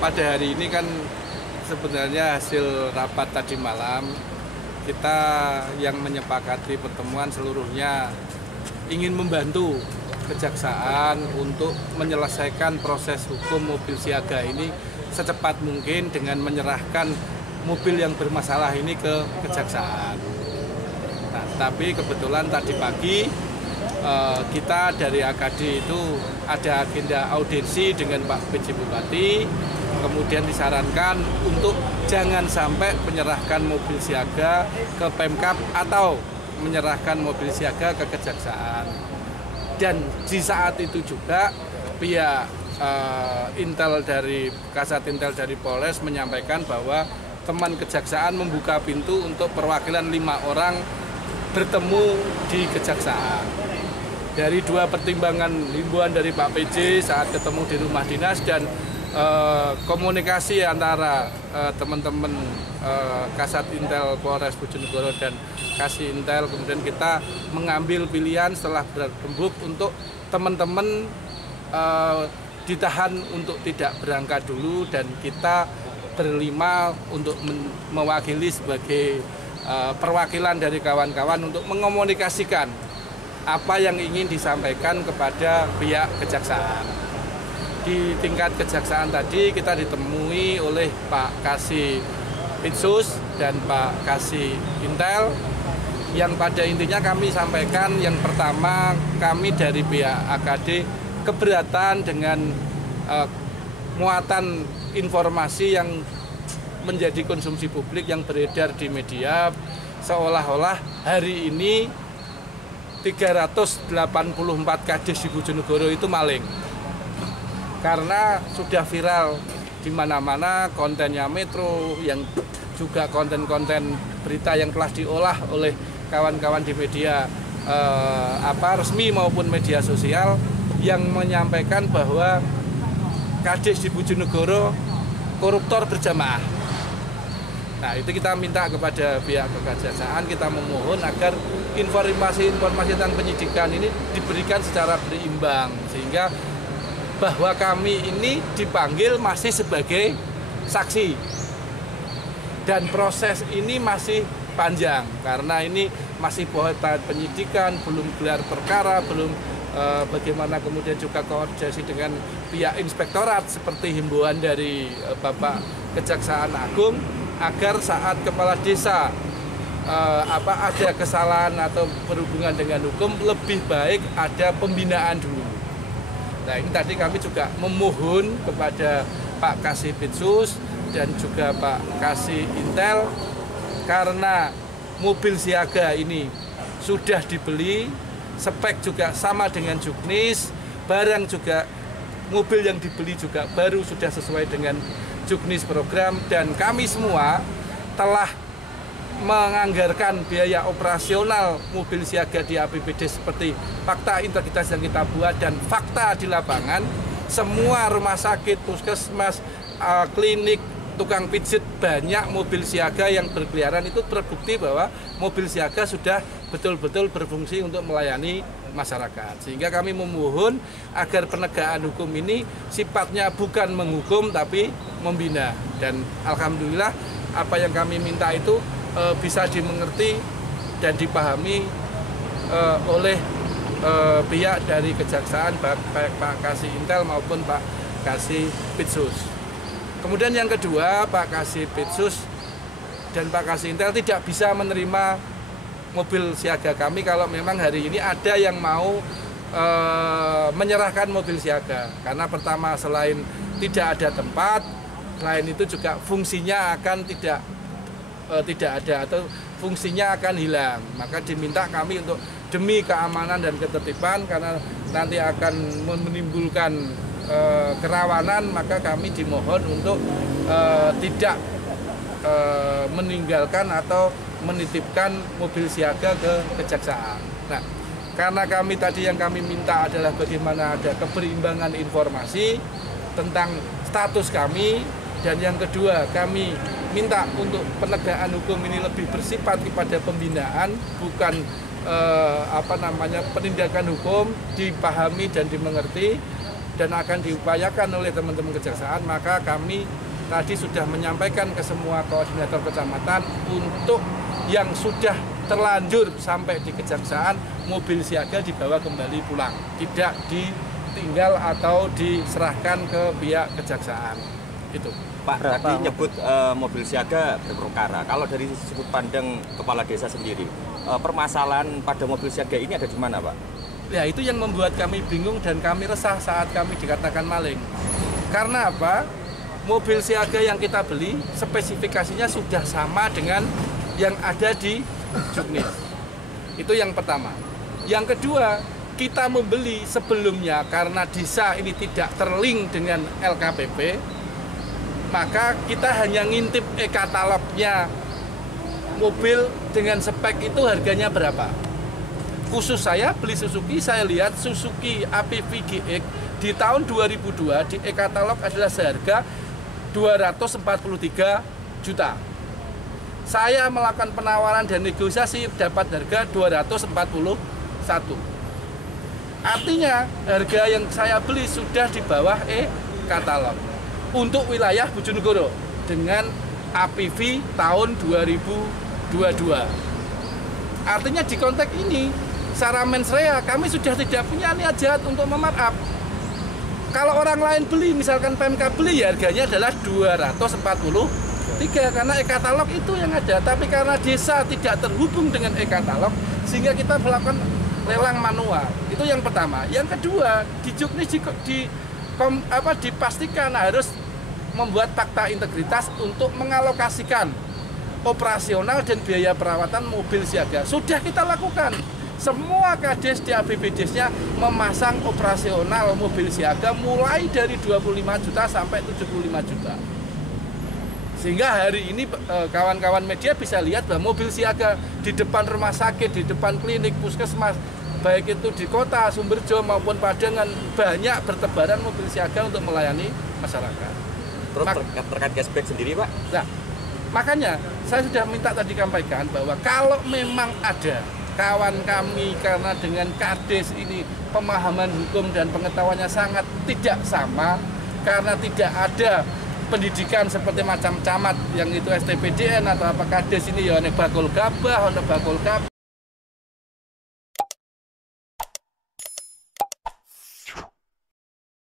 Pada hari ini kan sebenarnya hasil rapat tadi malam kita yang menyepakati pertemuan seluruhnya ingin membantu kejaksaan untuk menyelesaikan proses hukum mobil siaga ini secepat mungkin dengan menyerahkan mobil yang bermasalah ini ke kejaksaan. Nah, tapi kebetulan tadi pagi kita dari AKD itu ada agenda audiensi dengan Pak PJ Bupati, kemudian disarankan untuk jangan sampai menyerahkan mobil siaga ke Pemkab atau menyerahkan mobil siaga ke kejaksaan. Dan di saat itu juga pihak Intel dari Kasat Intel dari Polres menyampaikan bahwa teman kejaksaan membuka pintu untuk perwakilan 5 orang bertemu di kejaksaan. Dari dua pertimbangan himbauan dari Pak PJ saat ketemu di rumah dinas dan komunikasi antara teman-teman Kasat Intel Polres Bojonegoro dan Kasih Intel, kemudian kita mengambil pilihan setelah berembuk untuk teman-teman ditahan untuk tidak berangkat dulu dan kita berlima untuk mewakili sebagai perwakilan dari kawan-kawan untuk mengomunikasikan apa yang ingin disampaikan kepada pihak kejaksaan. Di tingkat kejaksaan tadi kita ditemui oleh Pak Kasih Pitsus dan Pak Kasih Intel, yang pada intinya kami sampaikan yang pertama, kami dari pihak AKD keberatan dengan muatan informasi yang menjadi konsumsi publik yang beredar di media seolah-olah hari ini 384 kades di Bojonegoro itu maling. Karena sudah viral di mana-mana kontennya Metro, yang juga konten-konten berita yang telah diolah oleh kawan-kawan di media resmi maupun media sosial yang menyampaikan bahwa kades di Bojonegoro koruptor berjamaah. Nah, itu kita minta kepada pihak kejaksaan, kita memohon agar informasi-informasi tentang penyidikan ini diberikan secara berimbang, sehingga bahwa kami ini dipanggil masih sebagai saksi dan proses ini masih panjang karena ini masih tahap penyidikan, belum gelar perkara, belum bagaimana kemudian juga koordinasi dengan pihak inspektorat seperti himbauan dari Bapak Kejaksaan Agung agar saat kepala desa ada kesalahan atau berhubungan dengan hukum lebih baik ada pembinaan dulu. Nah, ini tadi kami juga memohon kepada Pak Kasih Pitsus dan juga Pak Kasih Intel karena mobil siaga ini sudah dibeli, spek juga sama dengan juknis, barang juga mobil yang dibeli juga baru sudah sesuai dengan juknis program, dan kami semua telah menganggarkan biaya operasional mobil siaga di APBD seperti fakta integritas yang kita buat dan fakta di lapangan. Semua rumah sakit, puskesmas, klinik, tukang pijit, banyak mobil siaga yang berkeliaran, itu terbukti bahwa mobil siaga sudah betul-betul berfungsi untuk melayani masyarakat. Sehingga kami memohon agar penegakan hukum ini sifatnya bukan menghukum tapi membina. Dan alhamdulillah apa yang kami minta itu bisa dimengerti dan dipahami oleh pihak dari kejaksaan, baik Pak Kasih Intel maupun Pak Kasih Pitsus. Kemudian yang kedua, Pak Kasih Pitsus dan Pak Kasih Intel tidak bisa menerima mobil siaga kami kalau memang hari ini ada yang mau menyerahkan mobil siaga. Karena pertama, selain tidak ada tempat, selain itu juga fungsinya akan tidak ada atau fungsinya akan hilang. Maka diminta kami untuk demi keamanan dan ketertiban, karena nanti akan menimbulkan kerawanan, maka kami dimohon untuk tidak meninggalkan atau menitipkan mobil siaga ke kejaksaan. Nah, karena kami tadi yang kami minta adalah bagaimana ada keberimbangan informasi tentang status kami, dan yang kedua kami minta untuk penegakan hukum ini lebih bersifat kepada pembinaan, bukan penindakan hukum, dipahami dan dimengerti. dan akan diupayakan oleh teman-teman kejaksaan, maka kami tadi sudah menyampaikan ke semua koordinator kecamatan untuk yang sudah terlanjur sampai di kejaksaan, mobil siaga dibawa kembali pulang, tidak ditinggal atau diserahkan ke pihak kejaksaan. Itu. Pak, tadi nyebut mobil siaga berperkara. Kalau dari sudut pandang kepala desa sendiri, permasalahan pada mobil siaga ini ada di mana, Pak? Ya, itu yang membuat kami bingung dan kami resah saat kami dikatakan maling. Karena apa? Mobil siaga yang kita beli spesifikasinya sudah sama dengan yang ada di Juknis. Itu yang pertama. Yang kedua, kita membeli sebelumnya karena desa ini tidak terlink dengan LKPP, maka kita hanya ngintip e-katalognya mobil dengan spek itu harganya berapa. Khusus saya beli Suzuki, saya lihat Suzuki APV GX di tahun 2002 di e-katalog adalah seharga 243 juta. Saya melakukan penawaran dan negosiasi dapat harga 241. Artinya harga yang saya beli sudah di bawah e-katalog untuk wilayah Bojonegoro dengan APV tahun 2022. Artinya di konteks ini secara mens rea kami sudah tidak punya niat jahat untuk memarkup. Kalau orang lain beli, misalkan PMK beli, ya harganya adalah 243 karena e-katalog itu yang ada. Tapi karena desa tidak terhubung dengan e-katalog, sehingga kita melakukan lelang manual. Itu yang pertama. Yang kedua, di Juknis dipastikan harus membuat fakta integritas untuk mengalokasikan operasional dan biaya perawatan mobil siaga. Sudah kita lakukan. Semua kades di APBDes-nya memasang operasional mobil siaga mulai dari 25 juta sampai 75 juta. Sehingga hari ini kawan-kawan media bisa lihat bahwa mobil siaga di depan rumah sakit, di depan klinik, puskesmas, baik itu di kota Sumberjo maupun Padangan, banyak bertebaran mobil siaga untuk melayani masyarakat. Terus terkait cashback sendiri, Pak? Nah, makanya saya sudah minta tadi sampaikan bahwa kalau memang ada kawan kami karena dengan kades ini pemahaman hukum dan pengetahuannya sangat tidak sama, karena tidak ada pendidikan seperti macam camat yang itu STPDN atau apa kades ini ya bakul gabah, bakul KB,